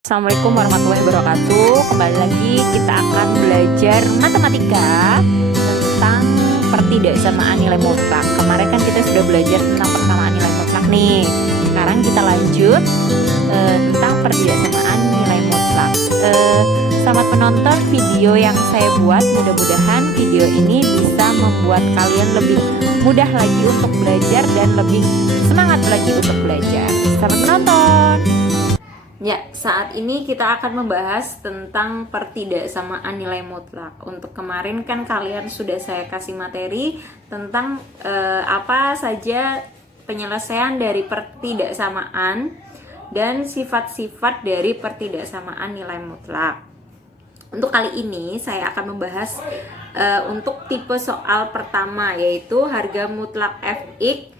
Assalamualaikum warahmatullahi wabarakatuh. Kembali lagi kita akan belajar matematika tentang pertidaksamaan nilai mutlak. Kemarin kan kita sudah belajar tentang persamaan nilai mutlak nih. Sekarang kita lanjut tentang pertidaksamaan nilai mutlak. Selamat menonton video yang saya buat. Mudah-mudahan video ini bisa membuat kalian lebih mudah lagi untuk belajar dan lebih semangat lagi untuk belajar. Selamat menonton. Ya, saat ini kita akan membahas tentang pertidaksamaan nilai mutlak. Untuk kemarin kan kalian sudah saya kasih materi tentang apa saja penyelesaian dari pertidaksamaan dan sifat-sifat dari pertidaksamaan nilai mutlak. Untuk kali ini saya akan membahas untuk tipe soal pertama, yaitu harga mutlak fx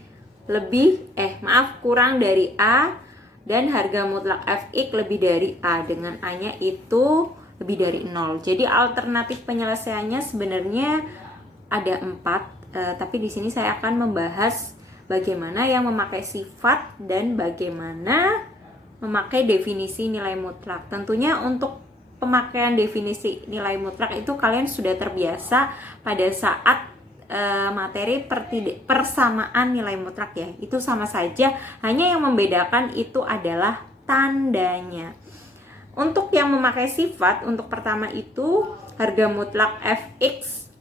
kurang dari A dan harga mutlak fx lebih dari A, dengan A-nya itu lebih dari 0. Jadi alternatif penyelesaiannya sebenarnya ada 4, tapi di sini saya akan membahas bagaimana yang memakai sifat dan bagaimana memakai definisi nilai mutlak. Tentunya untuk pemakaian definisi nilai mutlak itu kalian sudah terbiasa pada saat materi persamaan nilai mutlak ya. Itu sama saja, hanya yang membedakan itu adalah tandanya. Untuk yang memakai sifat, untuk pertama itu harga mutlak fx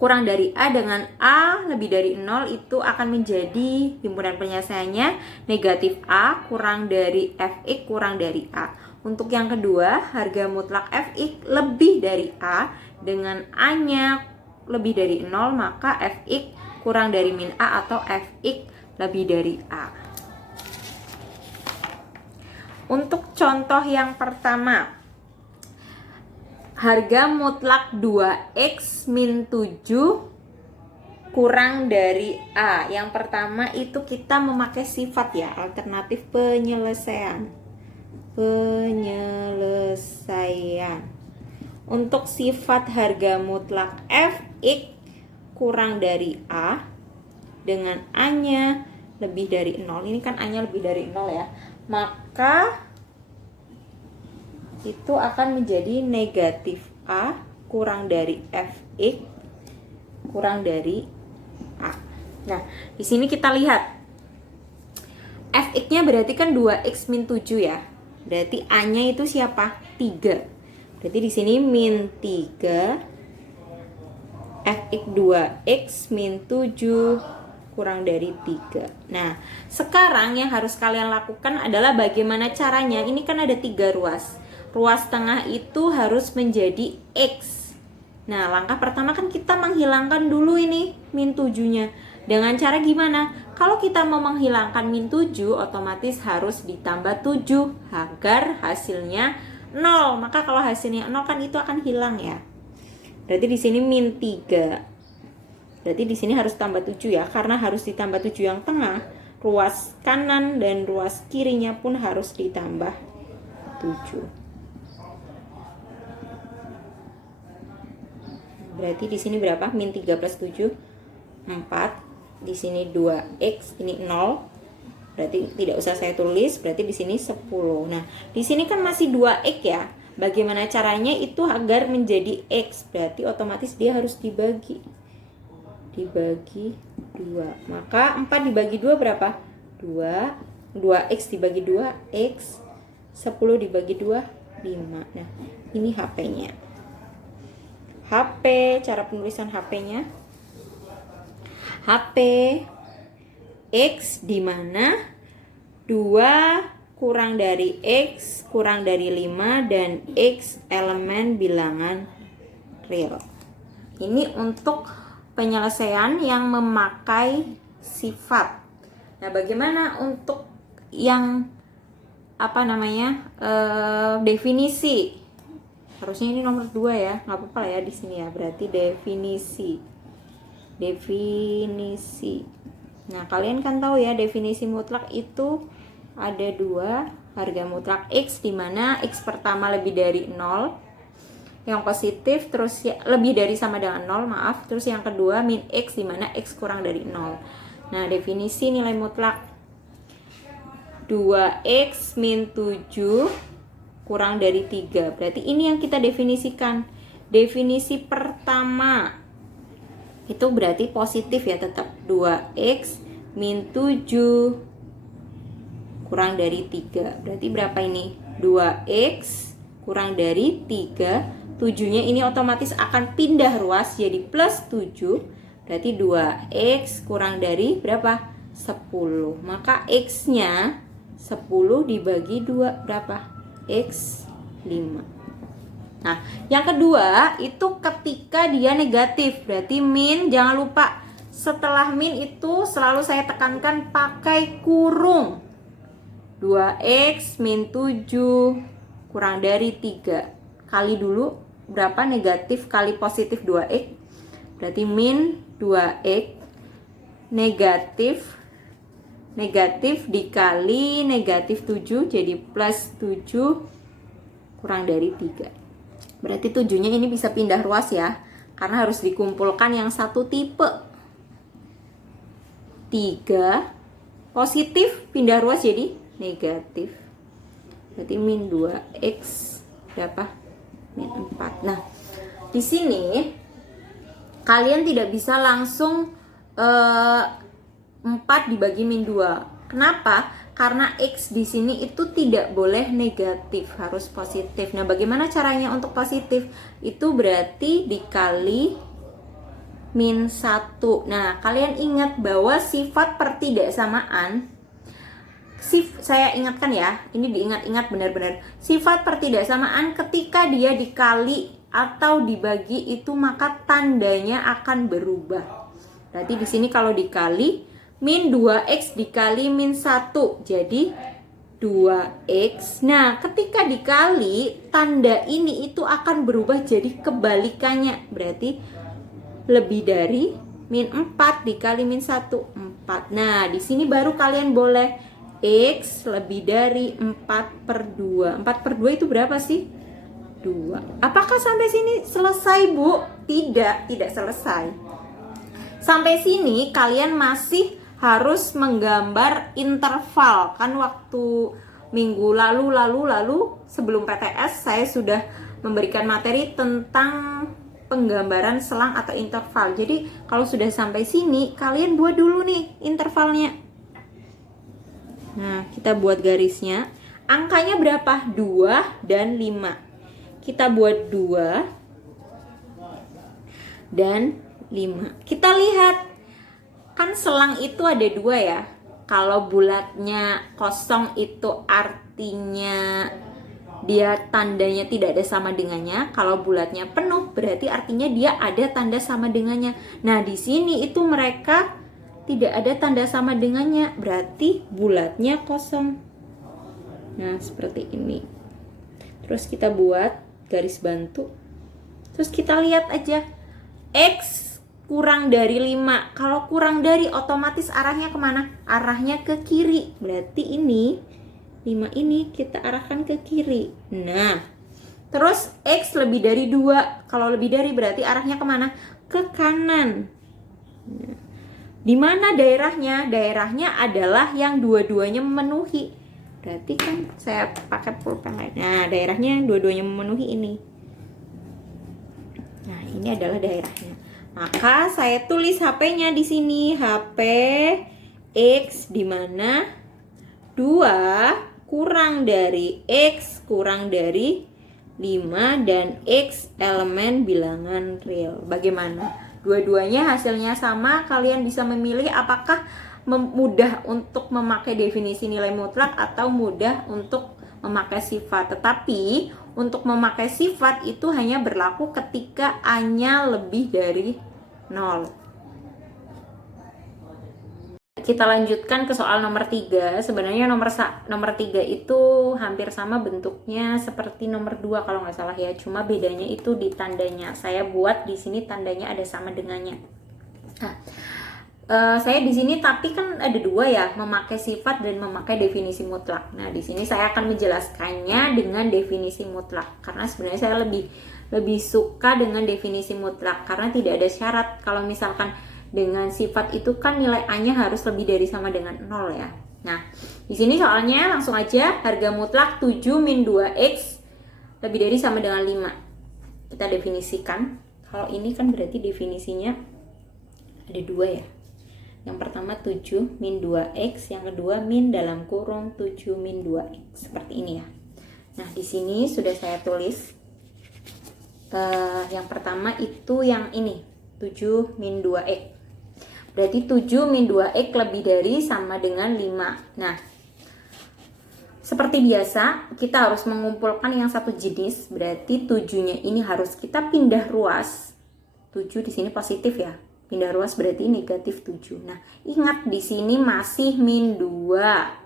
kurang dari A dengan A lebih dari 0 itu akan menjadi himpunan penyelesaiannya negatif A kurang dari fx kurang dari A. Untuk yang kedua, harga mutlak fx lebih dari A dengan A-nya lebih dari 0, maka fx kurang dari min A atau fx lebih dari A. Untuk contoh yang pertama, harga mutlak 2x min 7 kurang dari A. Yang pertama itu kita memakai sifat ya, alternatif penyelesaian. Untuk sifat harga mutlak fx kurang dari A dengan A-nya lebih dari 0. Ini kan A-nya lebih dari 0 ya. Maka itu akan menjadi negatif A kurang dari fx kurang dari A. Nah, di sini kita lihat fx-nya berarti kan 2x min 7 ya. Berarti A-nya itu siapa? 3. Berarti di sini min 3 fx 2x min 7 kurang dari 3. Nah, sekarang yang harus kalian lakukan adalah bagaimana caranya. Ini kan ada 3 ruas. Ruas tengah itu harus menjadi x. Nah, langkah pertama kan kita menghilangkan dulu ini min 7-nya. Dengan cara gimana? Kalau kita mau menghilangkan min 7, otomatis harus ditambah 7 agar hasilnya 0. Maka kalau hasilnya 0 kan itu akan hilang ya. Berarti di sini min 3. Berarti di sini harus tambah 7 ya, karena harus ditambah 7 yang tengah. Ruas kanan dan ruas kirinya pun harus ditambah 7. Berarti di sini berapa? Min 3 plus 7 4. Di sini 2x, ini 0. Berarti tidak usah saya tulis, berarti di sini 10. Nah, di sini kan masih 2x ya. Bagaimana caranya itu agar menjadi x? Berarti otomatis dia harus dibagi 2. Maka 4 dibagi 2 berapa? 2. 2x dibagi 2 x. 10 dibagi 2 5. Nah, ini HP-nya. HP, cara penulisan HP-nya. HP x di mana 2 kurang dari x kurang dari 5 dan x elemen bilangan real. Ini untuk penyelesaian yang memakai sifat. Nah, bagaimana untuk yang definisi? Harusnya ini nomor 2 ya, nggak apa-apa lah ya di sini ya. Berarti definisi. Nah, kalian kan tahu ya, definisi mutlak itu ada 2. Harga mutlak x di mana x pertama lebih dari 0, yang positif, terus lebih dari sama dengan 0, maaf. Terus yang kedua min x di mana x kurang dari 0. Nah, definisi nilai mutlak 2x min 7 kurang dari 3. Berarti ini yang kita definisikan. Definisi pertama itu berarti positif ya, tetap 2x min 7 kurang dari 3. Berarti berapa ini? 2x kurang dari 3. 7-nya ini otomatis akan pindah ruas jadi plus 7. Berarti 2x kurang dari berapa? 10. Maka x-nya 10 dibagi 2 berapa? X 5. Nah, yang kedua itu ketika dia negatif. Berarti min, jangan lupa setelah min itu selalu saya tekankan pakai kurung. 2x min 7 kurang dari 3. Kali dulu berapa negatif kali positif 2x? Berarti min 2x negatif dikali negatif 7 jadi plus 7 kurang dari 3. Berarti 7-nya ini bisa pindah ruas ya, karena harus dikumpulkan yang satu tipe. 3 positif pindah ruas jadi negatif. Berarti min 2x berapa? Min 4. Nah, di sini kalian tidak bisa langsung 4 dibagi min 2. Kenapa? Karena x di sini itu tidak boleh negatif, harus positif. Nah, bagaimana caranya untuk positif? Itu berarti dikali min 1. Nah, kalian ingat bahwa sifat pertidaksamaan, saya ingatkan ya, ini diingat-ingat benar-benar. Sifat pertidaksamaan ketika dia dikali atau dibagi itu maka tandanya akan berubah. Berarti di sini kalau dikali min 2x dikali min 1 jadi 2x. Nah, ketika dikali tanda ini itu akan berubah jadi kebalikannya. Berarti lebih dari min 4 dikali min 1 4. Nah, di sini baru kalian boleh x lebih dari 4/2. 4/2 itu berapa sih? 2. Apakah sampai sini selesai, Bu? Tidak selesai. Sampai sini kalian masih harus menggambar interval. Kan waktu minggu lalu sebelum PTS saya sudah memberikan materi tentang penggambaran selang atau interval. Jadi kalau sudah sampai sini kalian buat dulu nih intervalnya. Nah, kita buat garisnya. Angkanya berapa? 2 dan 5. Kita buat 2 dan 5. Kita lihat, kan selang itu ada 2 ya. Kalau bulatnya kosong itu artinya dia tandanya tidak ada sama dengannya. Kalau bulatnya penuh berarti artinya dia ada tanda sama dengannya. Nah, di sini itu mereka tidak ada tanda sama dengannya, berarti bulatnya kosong. Nah, seperti ini. Terus kita buat garis bantu. Terus kita lihat aja x kurang dari 5. Kalau kurang dari otomatis arahnya kemana? Arahnya ke kiri. Berarti ini 5 ini kita arahkan ke kiri. Nah, terus x lebih dari 2. Kalau lebih dari berarti arahnya kemana? Ke kanan. Nah, di mana daerahnya? Daerahnya adalah yang dua-duanya memenuhi. Berarti kan saya pakai pulpen lain. Nah, daerahnya yang dua-duanya memenuhi ini. Nah, ini adalah daerahnya. Maka saya tulis HP-nya di sini, HP X di mana 2 kurang dari X kurang dari 5 dan X elemen bilangan real. Bagaimana? Dua-duanya hasilnya sama, kalian bisa memilih apakah mudah untuk memakai definisi nilai mutlak atau mudah untuk memakai sifat. Tetapi untuk memakai sifat itu hanya berlaku ketika A-nya lebih dari 0. Kita lanjutkan ke soal nomor 3. Sebenarnya nomor 3 itu hampir sama bentuknya seperti nomor 2 kalau nggak salah ya. Cuma bedanya itu di tandanya. Saya buat di sini tandanya ada sama dengannya. Nah, saya di sini tapi kan ada 2 ya, memakai sifat dan memakai definisi mutlak. Nah, di sini saya akan menjelaskannya dengan definisi mutlak karena sebenarnya saya lebih suka dengan definisi mutlak karena tidak ada syarat. Kalau misalkan dengan sifat itu kan nilai A-nya harus lebih dari sama dengan 0 ya. Nah, di sini soalnya langsung aja harga mutlak 7 min 2x lebih dari sama dengan 5. Kita definisikan. Kalau ini kan berarti definisinya ada 2 ya. Yang pertama 7 min 2x, yang kedua min dalam kurung 7 min 2x. Seperti ini ya. Nah, di sini sudah saya tulis. Yang pertama itu yang ini, 7 min 2x. Berarti 7 min 2x lebih dari sama dengan 5. Nah, seperti biasa, kita harus mengumpulkan yang satu jenis. Berarti 7-nya ini harus kita pindah ruas. 7 di sini positif ya. Pindah ruas berarti negatif 7. Nah, ingat di sini masih min 2.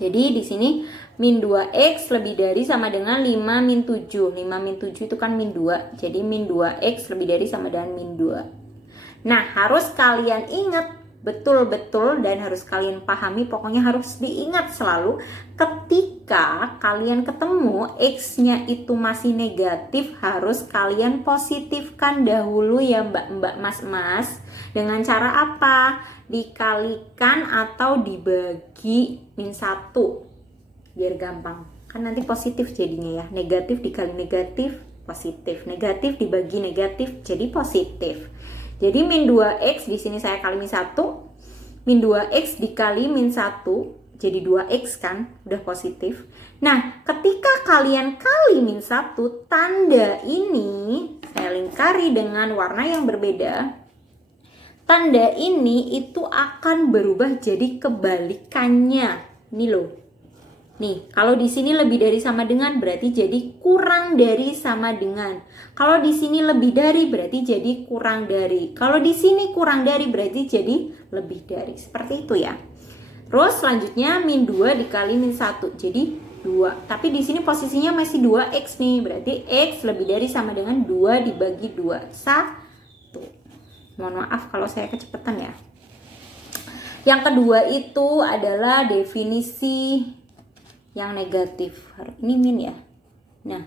Jadi di sini min 2x lebih dari sama dengan 5 min 7. 5 min 7 itu kan min 2. Jadi min 2x lebih dari sama dengan min 2. Nah, harus kalian ingat betul-betul dan harus kalian pahami, pokoknya harus diingat selalu ketika kalian ketemu x-nya itu masih negatif, harus kalian positifkan dahulu ya mbak-mbak, mas-mas. Dengan cara apa? Dikalikan atau dibagi min 1 biar gampang, kan nanti positif jadinya ya. Negatif dikali negatif positif, negatif dibagi negatif jadi positif. Jadi min 2x di sini saya kali min 1, min 2x dikali min 1 jadi 2x kan, udah positif. Nah, ketika kalian kali min 1, tanda ini saya lingkari dengan warna yang berbeda. Tanda ini itu akan berubah jadi kebalikannya. Ini loh. Nih, kalau di sini lebih dari sama dengan berarti jadi kurang dari sama dengan. Kalau di sini lebih dari berarti jadi kurang dari. Kalau di sini kurang dari berarti jadi lebih dari. Seperti itu ya. Terus selanjutnya min 2 dikali min 1 jadi 2. Tapi di sini posisinya masih 2x nih. Berarti x lebih dari sama dengan 2 dibagi 2. 1. Mohon maaf kalau saya kecepatan ya. Yang kedua itu adalah definisi yang negatif. Ini min ya. Nah,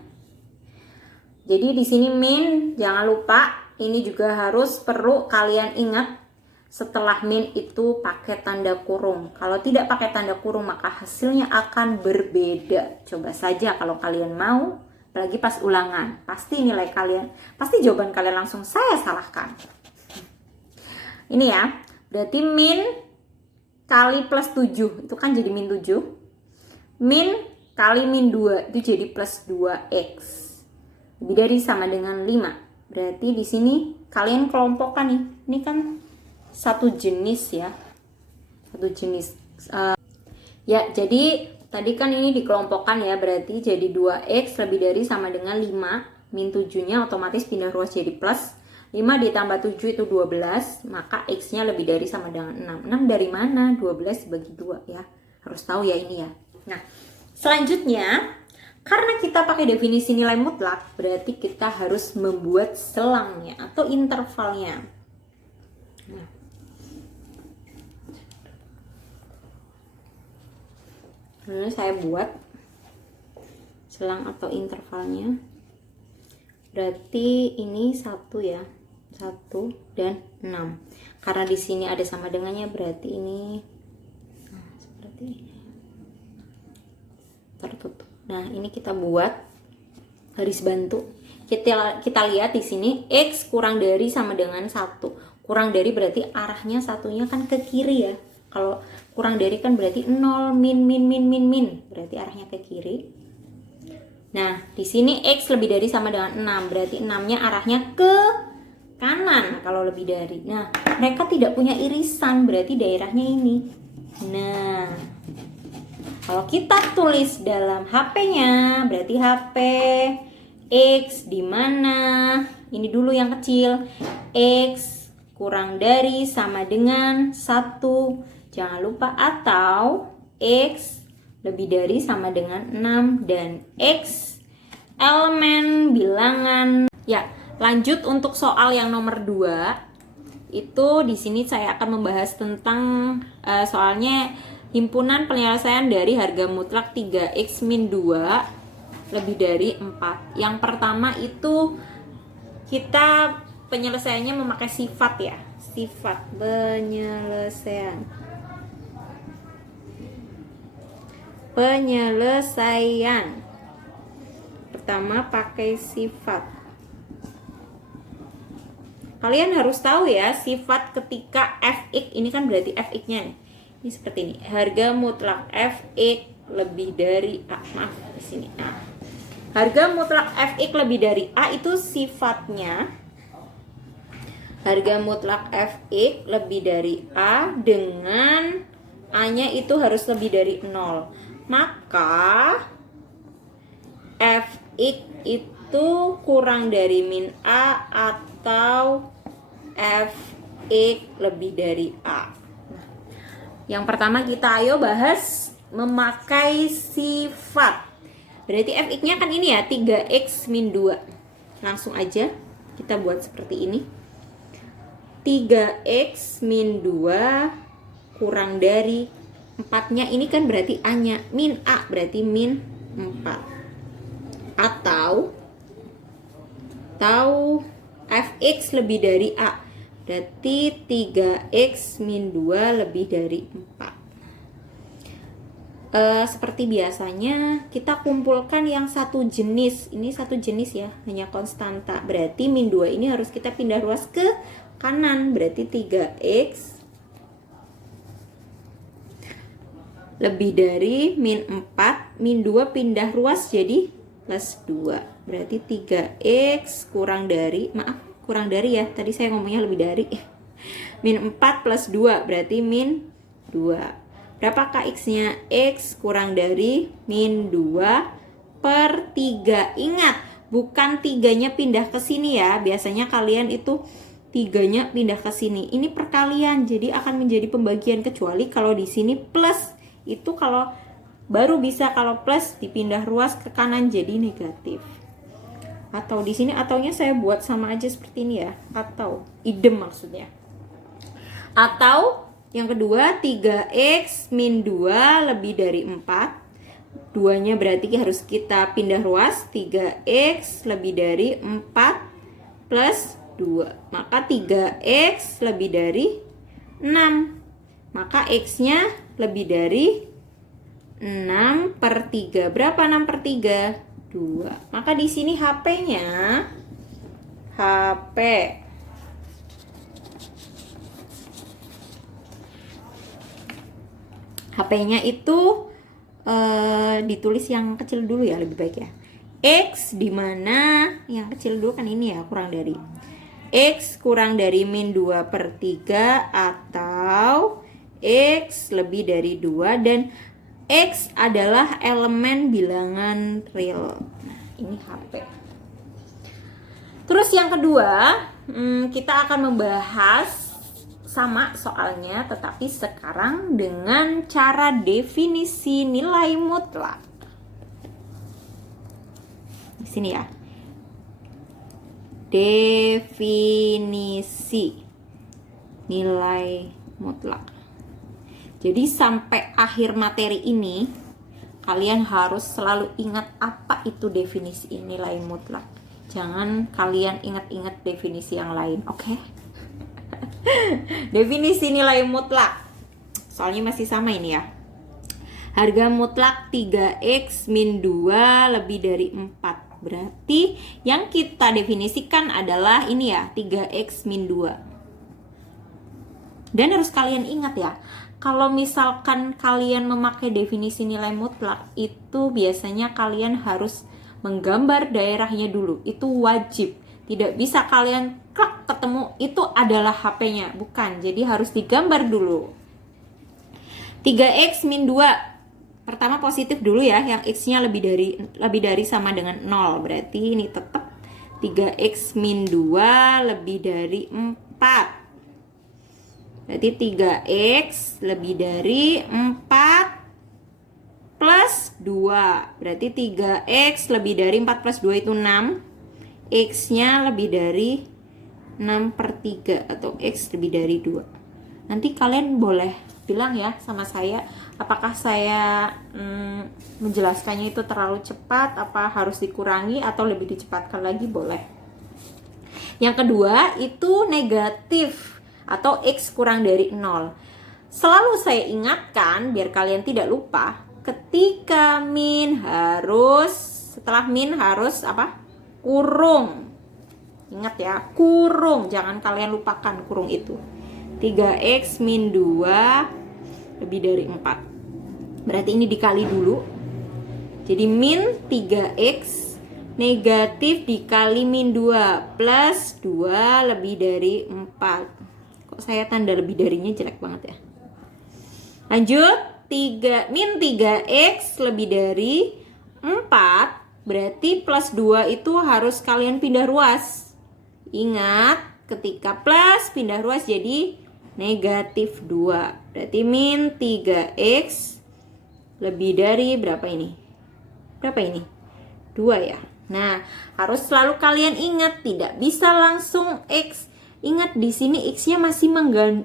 jadi di sini min, jangan lupa ini juga harus perlu kalian ingat, setelah min itu pakai tanda kurung. Kalau tidak pakai tanda kurung maka hasilnya akan berbeda. Coba saja kalau kalian mau, apalagi pas ulangan, pasti nilai kalian, pasti jawaban kalian langsung saya salahkan. Ini ya, berarti min kali plus 7 itu kan jadi min 7. Min kali min 2 itu jadi plus 2x. Lebih dari sama dengan 5. Berarti di sini kalian kelompokkan nih. Ini kan satu jenis ya. Satu jenis. Ya, jadi tadi kan ini dikelompokkan ya. Berarti jadi 2x lebih dari sama dengan 5. Min 7-nya otomatis pindah ruas jadi plus. 5 ditambah 7 itu 12. Maka x-nya lebih dari sama dengan 6. 6 dari mana? 12 dibagi 2 ya. Harus tahu ya ini ya. Nah, selanjutnya karena kita pakai definisi nilai mutlak, berarti kita harus membuat selangnya atau intervalnya. Nah, ini saya buat selang atau intervalnya. Berarti ini 1 ya. 1 dan 6. Karena di sini ada sama dengannya, berarti ini seperti ini. Tertutup. Nah, ini kita buat garis bantu. Kita lihat di sini x kurang dari sama dengan 1. Kurang dari berarti arahnya satunya kan ke kiri ya. Kalau kurang dari kan berarti 0 min. Berarti arahnya ke kiri. Nah, di sini x lebih dari sama dengan 6. Berarti 6-nya arahnya ke kanan kalau lebih dari. Nah, mereka tidak punya irisan, berarti daerahnya ini. Nah, kalau kita tulis dalam HP-nya, berarti HP X di mana? Ini dulu yang kecil. X kurang dari sama dengan 1. Jangan lupa atau X lebih dari sama dengan 6 dan X elemen bilangan. Ya, lanjut untuk soal yang nomor 2. Itu di sini saya akan membahas tentang soalnya himpunan penyelesaian dari harga mutlak 3x min 2 lebih dari 4. Yang pertama itu kita penyelesaiannya memakai sifat ya. Sifat penyelesaian. Pertama pakai sifat. Kalian harus tahu ya sifat ketika fx, ini kan berarti fx-nya nih. Ini seperti ini. Harga mutlak fx lebih dari A. Maaf, di sini A. Harga mutlak fx lebih dari A itu sifatnya harga mutlak fx lebih dari A dengan A-nya itu harus lebih dari 0. Maka fx itu kurang dari min A atau fx lebih dari A. Nah, yang pertama kita ayo bahas memakai sifat. Berarti fx-nya kan ini ya 3x min 2. Langsung aja kita buat seperti ini. 3x min 2 kurang dari 4-nya, ini kan berarti A-nya min A, berarti min 4. Atau fx lebih dari A, berarti 3x min 2 lebih dari 4. Seperti biasanya kita kumpulkan yang satu jenis. Ini satu jenis ya, hanya konstanta. Berarti min 2 ini harus kita pindah ruas ke kanan, berarti 3x lebih dari min 4, min 2 pindah ruas jadi plus 2. Berarti 3x kurang dari, kurang dari ya, tadi saya ngomongnya lebih dari. Min 4 plus 2 berarti min 2. Berapakah x-nya? X kurang dari min 2 per 3. Ingat, bukan 3-nya pindah ke sini ya. Biasanya kalian itu 3-nya pindah ke sini. Ini perkalian, jadi akan menjadi pembagian, kecuali kalau di sini plus. Itu kalau baru bisa, kalau plus dipindah ruas ke kanan jadi negatif. Atau di sini ataunya saya buat sama aja seperti ini ya. Atau idem maksudnya. Atau yang kedua 3x min 2 lebih dari 4. 2-nya berarti harus kita pindah ruas. 3x lebih dari 4 plus 2. Maka 3x lebih dari 6. Maka x-nya lebih dari 6 per 3. Berapa 6 per 3? 2. Maka di sini HP-nya HP-nya itu ditulis yang kecil dulu ya, lebih baik ya. X dimana yang kecil dulu kan ini ya, kurang dari. X kurang dari min 2 per 3 atau X lebih dari 2, dan X adalah elemen bilangan real. Nah, ini HP. Terus yang kedua, kita akan membahas sama soalnya, tetapi sekarang dengan cara definisi nilai mutlak. Di sini ya. Definisi nilai mutlak. Jadi sampai akhir materi ini kalian harus selalu ingat apa itu definisi nilai mutlak. Jangan kalian ingat-ingat definisi yang lain, oke? Definisi nilai mutlak. Soalnya masih sama ini ya. Harga mutlak 3x min 2 lebih dari 4. Berarti yang kita definisikan adalah ini ya, 3x min 2. Dan harus kalian ingat ya, kalau misalkan kalian memakai definisi nilai mutlak, itu biasanya kalian harus menggambar daerahnya dulu. Itu wajib. Tidak bisa kalian klak ketemu itu adalah HP-nya. Bukan, jadi harus digambar dulu. 3x min 2. Pertama positif dulu ya, yang x-nya lebih dari sama dengan 0. Berarti ini tetap 3x min 2 lebih dari 4. Berarti 3x lebih dari 4 plus 2. Berarti 3x lebih dari 4 plus 2 itu 6. X-nya lebih dari 6 per 3 atau X lebih dari 2. Nanti kalian boleh bilang ya sama saya, apakah saya menjelaskannya itu terlalu cepat, apa harus dikurangi atau lebih dicepatkan lagi, boleh. Yang kedua itu negatif atau X kurang dari 0. Selalu saya ingatkan biar kalian tidak lupa, ketika min harus Setelah min harus apa? Kurung. Ingat ya, kurung. Jangan kalian lupakan kurung itu. 3x min 2 lebih dari 4. Berarti ini dikali dulu. Jadi min 3x negatif dikali min 2 plus 2 lebih dari 4. Kok saya tanda lebih darinya jelek banget ya. Lanjut, min 3x lebih dari 4, berarti plus 2 itu harus kalian pindah ruas. Ingat, ketika plus pindah ruas jadi negatif 2. Berarti min 3x lebih dari berapa ini? Berapa ini? 2 ya. Nah, harus selalu kalian ingat, tidak bisa langsung x. Ingat di sini x-nya masih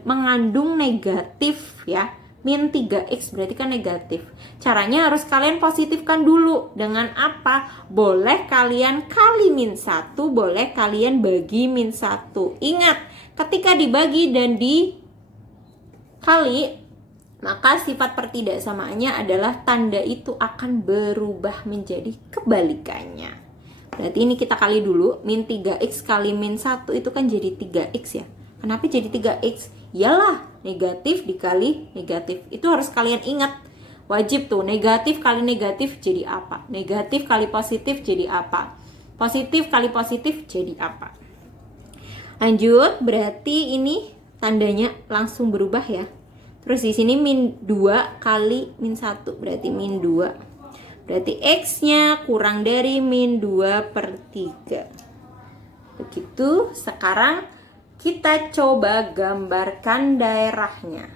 mengandung negatif ya. Min 3x berarti kan negatif. Caranya harus kalian positifkan dulu. Dengan apa? Boleh kalian kali min 1, boleh kalian bagi min 1. Ingat, ketika dibagi dan dikali, maka sifat pertidaksamaannya adalah tanda itu akan berubah menjadi kebalikannya. Berarti ini kita kali dulu, min 3x kali min 1 itu kan jadi 3x ya. Kenapa jadi 3x? Iyalah, negatif dikali negatif. Itu harus kalian ingat. Wajib tuh, negatif kali negatif jadi apa? Negatif kali positif jadi apa? Positif kali positif jadi apa? Lanjut, berarti ini tandanya langsung berubah ya. Terus di sini min 2 kali min 1, berarti min 2. Berarti x-nya kurang dari min 2/3. Begitu, sekarang kita coba gambarkan daerahnya.